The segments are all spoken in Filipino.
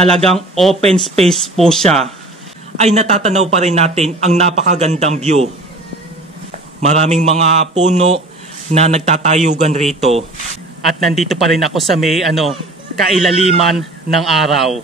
talagang open space po siya, ay natatanaw pa rin natin ang napakagandang view. Maraming mga puno na nagtatayugan rito. At nandito pa rin ako sa may kailaliman ng araw.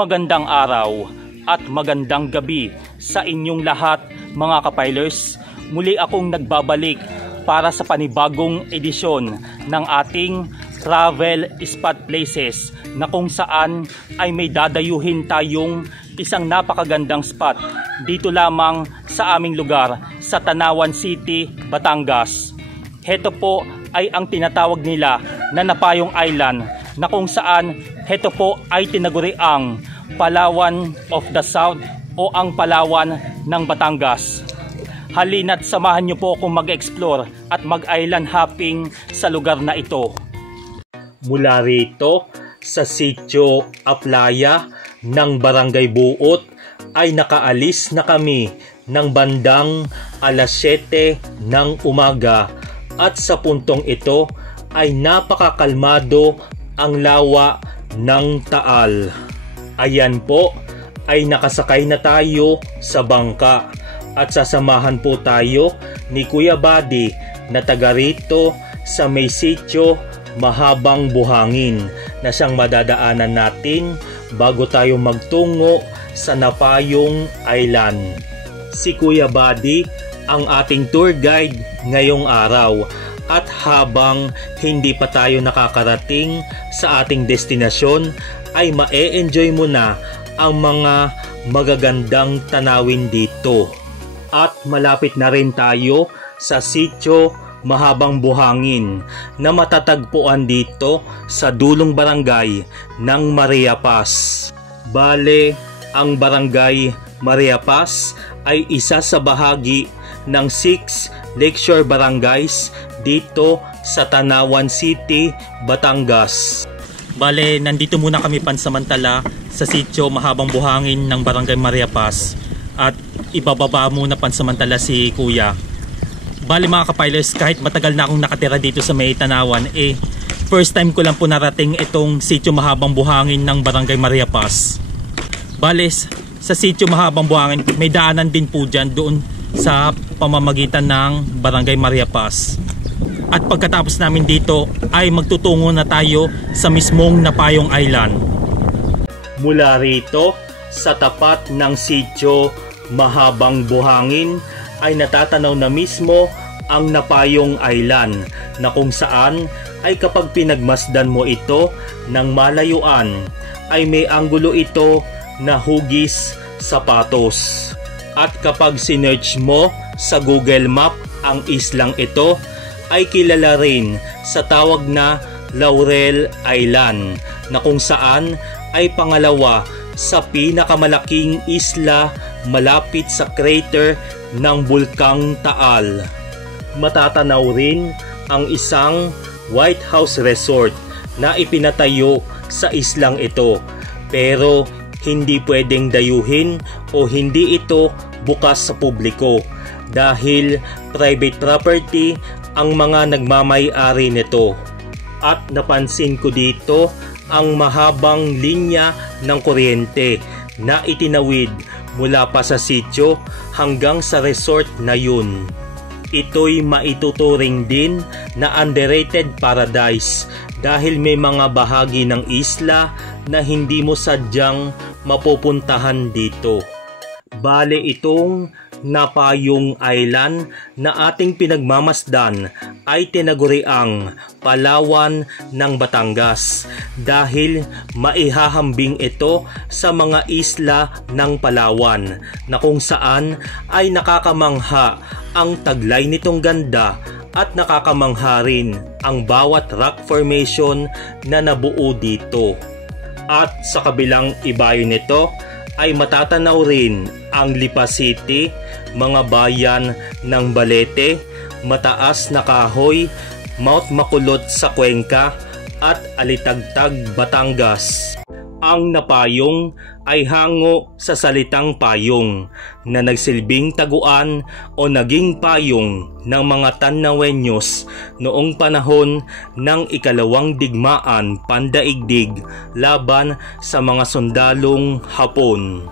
Magandang araw at magandang gabi sa inyong lahat mga kapailers. Muli akong nagbabalik para sa panibagong edisyon ng ating travel spot places na kung saan ay may dadayuhin tayong isang napakagandang spot dito lamang sa aming lugar sa Tanawan City, Batangas. Heto po ay ang tinatawag nila na Napayong Island na kung saan heto po ay tinaguriang Palawan of the South o ang Palawan ng Batangas. Halina't samahan niyo po akong mag-explore at mag-island hopping sa lugar na ito. Mula rito sa Sitio Aplaya ng Barangay Buot ay nakaalis na kami ng bandang alas 7 ng umaga at sa puntong ito ay napakakalmado ang lawa ng Taal. Ayan po ay nakasakay na tayo sa bangka at sasamahan po tayo ni Kuya Buddy na taga rito sa may sitio Mahabang Buhangin na siyang madadaanan natin bago tayo magtungo sa Napayong Island. Si Kuya Buddy ang ating tour guide ngayong araw at habang hindi pa tayo nakakarating sa ating destinasyon ay ma-e-enjoy mo na ang mga magagandang tanawin dito. At malapit na rin tayo sa Sitio Mahabang Buhangin na matatagpuan dito sa dulong barangay ng Maria Paz. Bale, ang barangay Maria Paz ay isa sa bahagi ng 6 Lakeshore Barangays dito sa Tanawan City, Batangas. Bale, nandito muna kami pansamantala sa Sitio Mahabang Buhangin ng Barangay Maria Paz at ibababa muna pansamantala si Kuya. Bale mga kapailers, kahit matagal na akong nakatira dito sa may Tanawan, first time ko lang po narating itong Sitio Mahabang Buhangin ng Barangay Maria Paz. Bale, sa Sitio Mahabang Buhangin, may daanan din po dyan doon sa pamamagitan ng Barangay Maria Paz. At pagkatapos namin dito ay magtutungo na tayo sa mismong Napayong Island. Mula rito sa tapat ng Sitio Mahabang Buhangin ay natatanaw na mismo ang Napayong Island na kung saan ay kapag pinagmasdan mo ito ng malayuan ay may anggulo ito na hugis sapatos. At kapag sinearch mo sa Google Map ang islang ito ay kilala rin sa tawag na Laurel Island na kung saan ay pangalawa sa pinakamalaking isla malapit sa crater ng Bulkang Taal. Matatanaw rin ang isang White House Resort na ipinatayo sa islang ito pero hindi pwedeng dayuhin o hindi ito bukas sa publiko dahil private property ang mga nagmamay-ari nito. At napansin ko dito ang mahabang linya ng kuryente na itinawid mula pa sa sitio hanggang sa resort na yun. Ito'y maituturing din na underrated paradise dahil may mga bahagi ng isla na hindi mo sadyang mapupuntahan dito. Bale itong Napayong Island na ating pinagmamasdan ay tinaguriang Palawan ng Batangas dahil maihahambing ito sa mga isla ng Palawan na kung saan ay nakakamangha ang taglay nitong ganda at nakakamangha rin ang bawat rock formation na nabuo dito. At sa kabilang ibayo nito ay matatanaw rin ang Lipa City, mga bayan ng Balete, Mataas na Kahoy, Mount Makulot sa Cuenca at Alitagtag, Batangas. Ang napayong ay hango sa salitang payong na nagsilbing taguan o naging payong ng mga Tanaweños noong panahon ng ikalawang digmaan pandaigdig laban sa mga sundalong Hapon.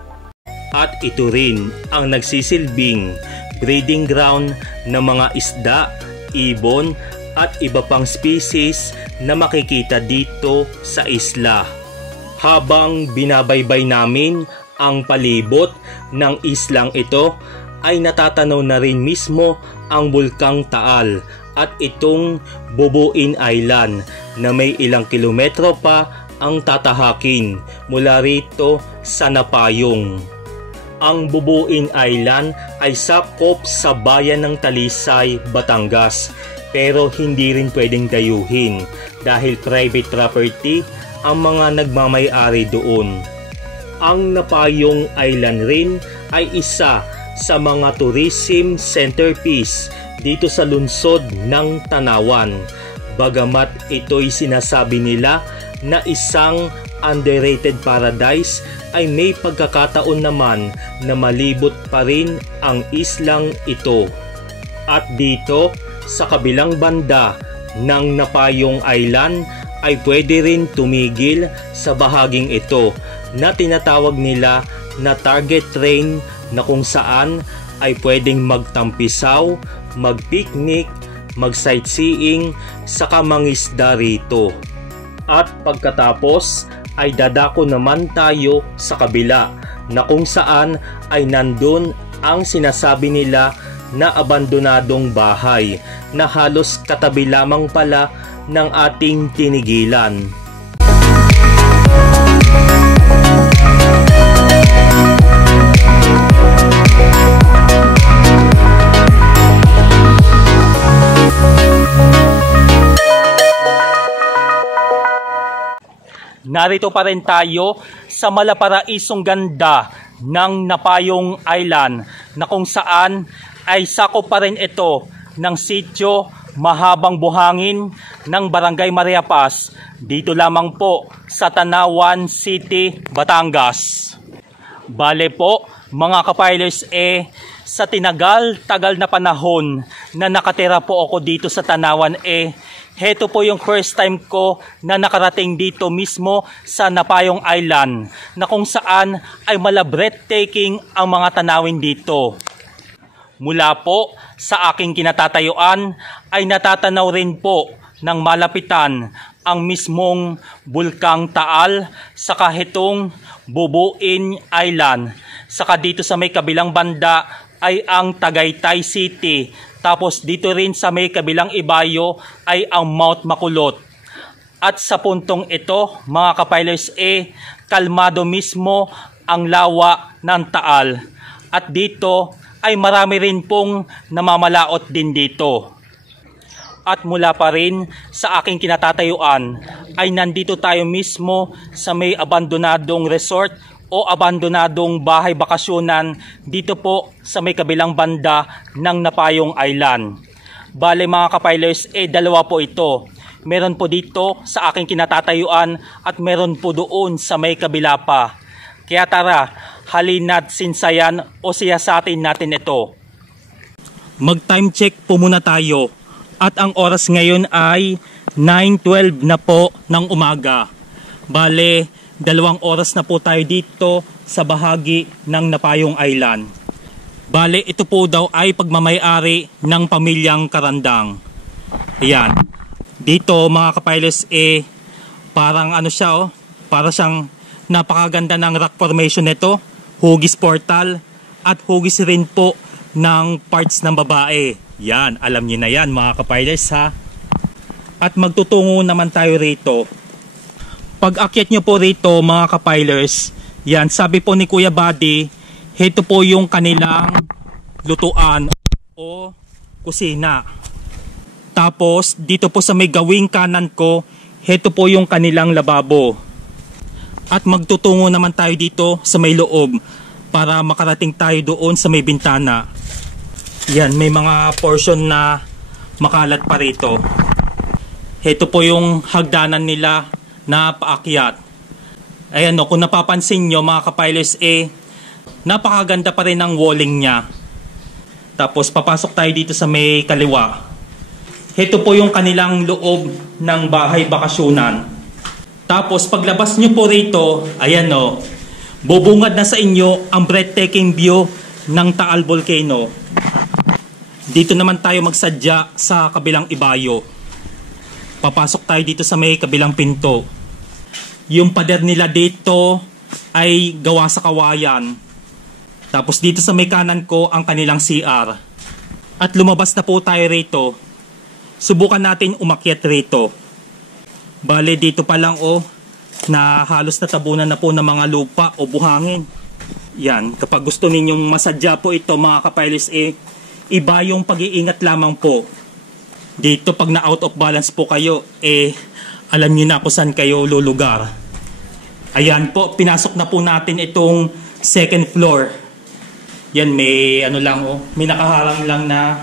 At ito rin ang nagsisilbing breeding ground ng mga isda, ibon at iba pang species na makikita dito sa isla. Habang binabaybay namin ang palibot ng islang ito ay natatanaw na rin mismo ang Bulkang Taal at itong Bubuin Island na may ilang kilometro pa ang tatahakin mula rito sa Napayong. Ang Bubuin Island ay sakop sa bayan ng Talisay, Batangas pero hindi rin pwedeng dayuhin dahil private property ang mga nagmamay-ari doon. Ang Napayong Island rin ay isa sa mga tourism centerpiece dito sa lungsod ng Tanawan. Bagamat ito'y sinasabi nila na isang underrated paradise ay may pagkakataon naman na malibot pa rin ang islang ito. At dito sa kabilang banda ng Napayong Island ay pwede rin tumigil sa bahaging ito na tinatawag nila na target train na kung saan ay pwedeng magtampisaw, magpiknik, mag-sightseeing, saka mangisda rito. At pagkatapos ay dadako naman tayo sa kabila na kung saan ay nandun ang sinasabi nila na abandonadong bahay na halos katabi lamang pala ng ating tinigilan. Narito pa rin tayo sa malaparaisong ganda ng Napayong Island na kung saan ay sakop pa rin ito ng sitio Mahabang Buhangin ng Barangay Maria Paz dito lamang po sa Tanawan City, Batangas. Bale po mga kapilers, sa tinagal-tagal na panahon na nakatira po ako dito sa Tanawan, heto po yung first time ko na nakarating dito mismo sa Napayong Island na kung saan ay breathtaking ang mga tanawin dito. Mula po sa aking kinatatayuan ay natatanaw rin po ng malapitan ang mismong Bulkang Taal saka itong Bubuin Island. Saka dito sa may kabilang banda ay ang Tagaytay City. Tapos dito rin sa may kabilang ibayo ay ang Mount Makulot. At sa puntong ito mga kapilers, kalmado mismo ang lawa ng Taal. At dito ay marami rin pong namamalaot din dito. At mula pa rin sa aking kinatatayuan ay nandito tayo mismo sa may abandonadong resort o abandonadong bahay bakasyonan dito po sa may kabilang banda ng Napayong Island. Bale mga kapilers, dalawa po ito. Meron po dito sa aking kinatatayuan at meron po doon sa may kabila pa. Kaya tara, halina't sinsayan o siyasatin natin ito. Mag-time check po muna tayo. At ang oras ngayon ay 9:12 na po ng umaga. Bale, 2 oras na po tayo dito sa bahagi ng Napayong Island. Bale, ito po daw ay pagmamay-ari ng pamilyang Karandang. Ayan. Dito mga kapilers, parang ano siya, para siyang napakaganda ng rock formation nito. Hugis portal. at hugis rin po ng parts ng babae. Yan, alam niyo na yan mga kapilers ha. At magtutungo naman tayo rito. Pag akyat nyo po rito mga kapilers, yan, sabi po ni Kuya Buddy, ito po yung kanilang lutuan o kusina. Tapos dito po sa may gawing kanan ko, ito po yung kanilang lababo. At magtutungo naman tayo dito sa may loob para makarating tayo doon sa may bintana. Yan, may mga portion na makalat pa rito. Ito po yung hagdanan nila na paakyat. Ayan o, kung napapansin nyo mga kapilers, napakaganda pa rin ang walling niya. Tapos papasok tayo dito sa may kaliwa. Ito po yung kanilang loob ng bahay bakasyunan. Tapos paglabas nyo po rito, ayan o, bubungad na sa inyo ang breathtaking view ng Taal Volcano. Dito naman tayo magsadya sa kabilang ibayo. Papasok tayo dito sa may kabilang pinto. Yung pader nila dito ay gawa sa kawayan. Tapos dito sa may kanan ko ang kanilang CR. At lumabas na po tayo rito. Subukan natin umakyat rito. Bale dito pa lang na halos natabunan na po ng mga lupa o buhangin. Yan, kapag gusto ninyong masadya po ito mga kapilers, iba yung pag-iingat lamang po. Dito pag na out of balance po kayo, alam niyo na kung saan kayo lulugar. Ayan po, pinasok na po natin itong second floor. Yan, may ano lang may nakaharang lang na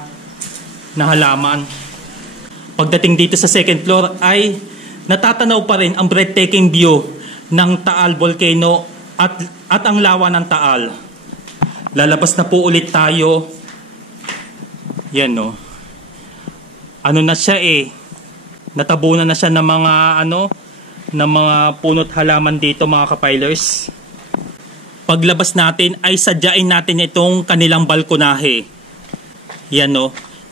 halaman. Pagdating dito sa second floor ay natatanaw pa rin ang breathtaking view ng Taal Volcano at ang lawa ng Taal. Lalabas na po ulit tayo. Yan ano na siya natabunan na siya ng mga ng mga punot halaman dito mga kapilers. Paglabas natin ay sadyain natin itong kanilang balkonahe. Yan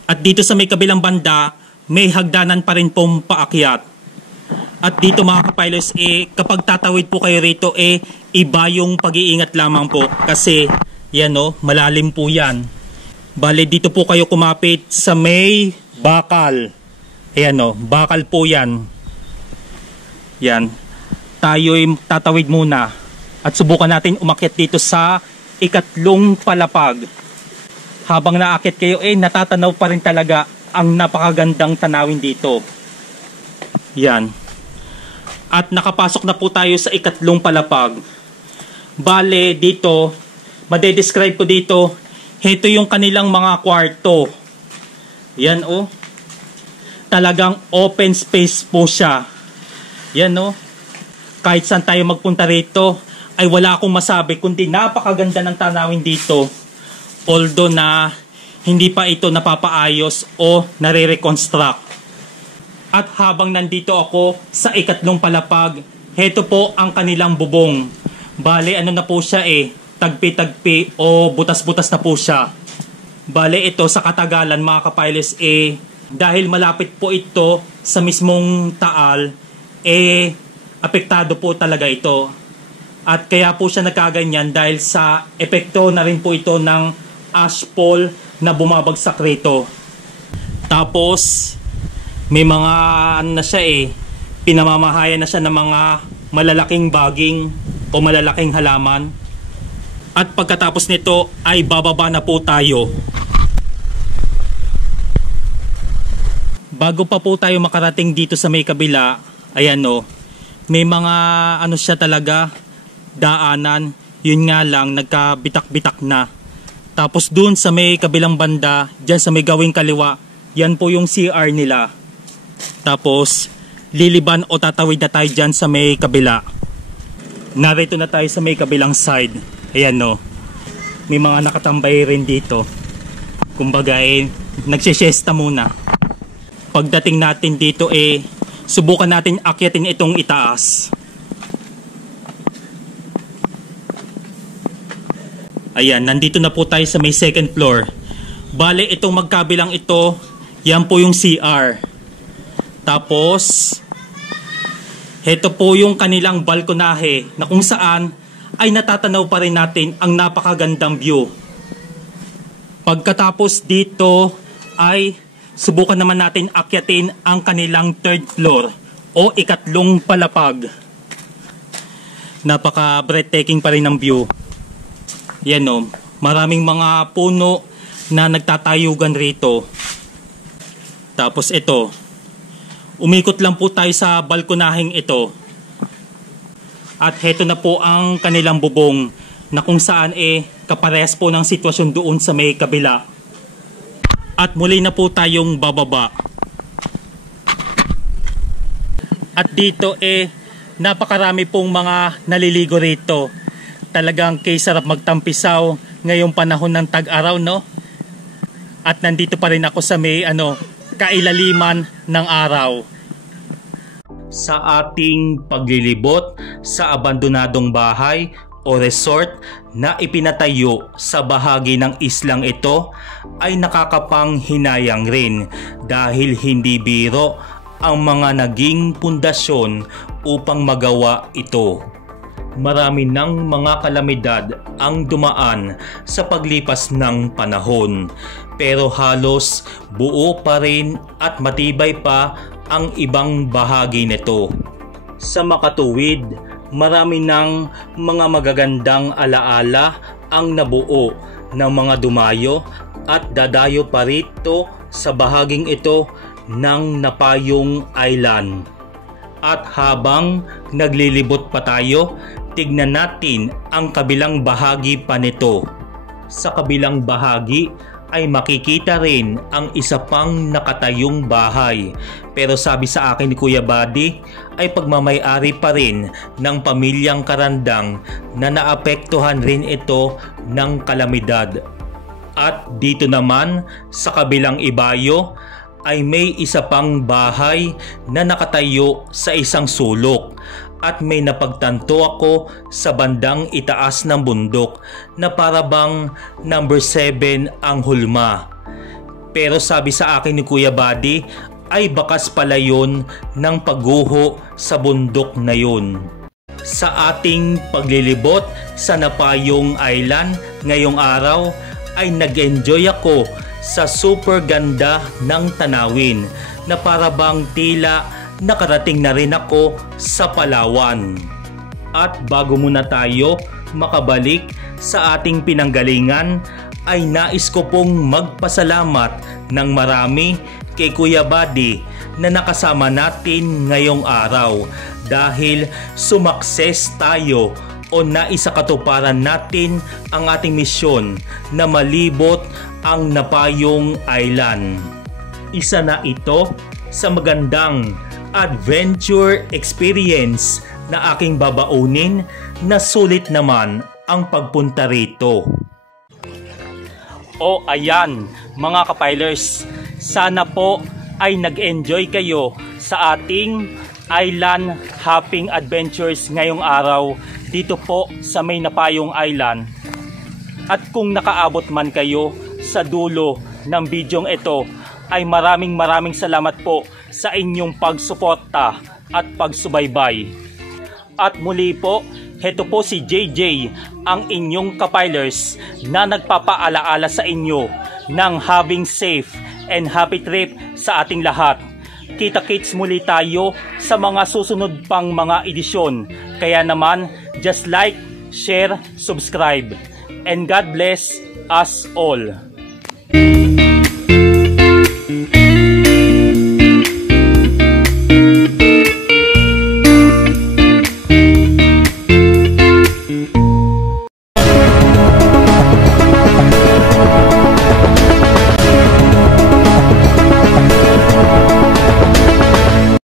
At dito sa may kabilang banda, may hagdanan pa rin pong paakyat. At dito mga kapilers, kapag tatawid po kayo rito, iba yung pag-iingat lamang po. Kasi, yan malalim po yan. Bale, dito po kayo kumapit sa may bakal. Ayan bakal po yan. Yan. Tayo'y tatawid muna. At subukan natin umakyat dito sa ikatlong palapag. Habang naakyat kayo, natatanaw pa rin talaga ang napakagandang tanawin dito. Yan. At nakapasok na po tayo sa ikatlong palapag. Bale, dito, madedescribe ko dito, ito yung kanilang mga kwarto. Yan talagang open space po siya. Yan kahit saan tayo magpunta rito, ay wala akong masabi kundi napakaganda ng tanawin dito. Although na hindi pa ito napapaayos o nare-reconstruct. At habang nandito ako sa ikatlong palapag, heto po ang kanilang bubong. Bale, na po siya tagpi-tagpi o butas-butas na po siya. Bale, ito sa katagalan mga kapilers, dahil malapit po ito sa mismong Taal, apektado po talaga ito. At kaya po siya nagkaganyan dahil sa epekto na rin po ito ng ashfall na bumabagsak rito. Tapos may mga na siya pinamamahayan na siya ng mga malalaking baging o malalaking halaman. At pagkatapos nito ay bababa na po tayo. Bago pa po tayo makarating dito sa may kabila, ayan may mga siya talaga daanan. Yun nga lang, nagkabitak-bitak na. Tapos dun sa may kabilang banda, dyan sa may gawing kaliwa, yan po yung CR nila. Tapos liliban o tatawid na tayo dyan sa may kabila. Narito na tayo sa may kabilang side. Ayan may mga nakatambay rin dito. Kumbaga nagsisiesta muna. Pagdating natin dito subukan natin akyatin itong itaas. Ayan, nandito na po tayo sa may second floor. Bale, itong magkabilang ito, yan po yung CR. Tapos, ito po yung kanilang balkonahe na kung saan ay natatanaw pa rin natin ang napakagandang view Pagkatapos dito ay subukan naman natin akyatin ang kanilang third floor o ikatlong palapag. Napaka breathtaking pa rin ang view. Yan o, maraming mga puno na nagtatayugan rito. Tapos ito, umikot lang po tayo sa balkonaheng ito. At heto na po ang kanilang bubong na kung saan kaparehas po ng sitwasyon doon sa may kabila. At muli na po tayong bababa. At dito napakarami pong mga naliligo rito. Talagang sarap magtampisaw ngayong panahon ng tag-araw, no? At nandito pa rin ako sa may kailaliman ng araw. Sa ating paglilibot sa abandonadong bahay o resort na ipinatayo sa bahagi ng islang ito ay nakakapanghinayang rin dahil hindi biro ang mga naging pundasyon upang magawa ito. Marami ng mga kalamidad ang dumaan sa paglipas ng panahon, pero halos buo pa rin at matibay pa ang ibang bahagi nito. Sa makatuwid, marami ng mga magagandang alaala ang nabuo ng mga dumayo at dadayo pa rito sa bahaging ito ng Napayong Island. At habang naglilibot pa tayo, tignan natin ang kabilang bahagi pa nito. Sa kabilang bahagi ay makikita rin ang isa pang nakatayong bahay. Pero sabi sa akin ni Kuya Buddy ay pagmamay-ari pa rin ng pamilyang Karandang na naapektuhan rin ito ng kalamidad. At dito naman sa kabilang ibayo ay may isa pang bahay na nakatayo sa isang sulok. At may napagtanto ako sa bandang itaas ng bundok na parabang number 7 ang hulma. Pero sabi sa akin ni Kuya Buddy ay bakas pala yun ng pagguho sa bundok na yun. Sa ating paglilibot sa Napayong Island ngayong araw ay nag-enjoy ako sa super ganda ng tanawin na parabang tila nakarating na rin ako sa Palawan. At bago muna tayo makabalik sa ating pinanggalingan ay nais ko pong magpasalamat ng marami kay Kuya Buddy na nakasama natin ngayong araw dahil sumakses tayo o naisakatuparan natin ang ating misyon na malibot ang Napayong Island. Isa na ito sa magandang adventure experience na aking babaunin na sulit naman ang pagpunta rito. O ayan mga kapilers, sana po ay nag-enjoy kayo sa ating island hopping adventures ngayong araw dito po sa may Napayong Island. At kung nakaabot man kayo sa dulo ng bidyong ito ay maraming salamat po sa inyong pagsuporta at pagsubaybay. At muli po, heto po si JJ, ang inyong kapilers na nagpapaalaala sa inyo ng having safe and happy trip sa ating lahat. Kita-kits muli tayo sa mga susunod pang mga edisyon. Kaya naman, just like, share, subscribe. And God bless us all.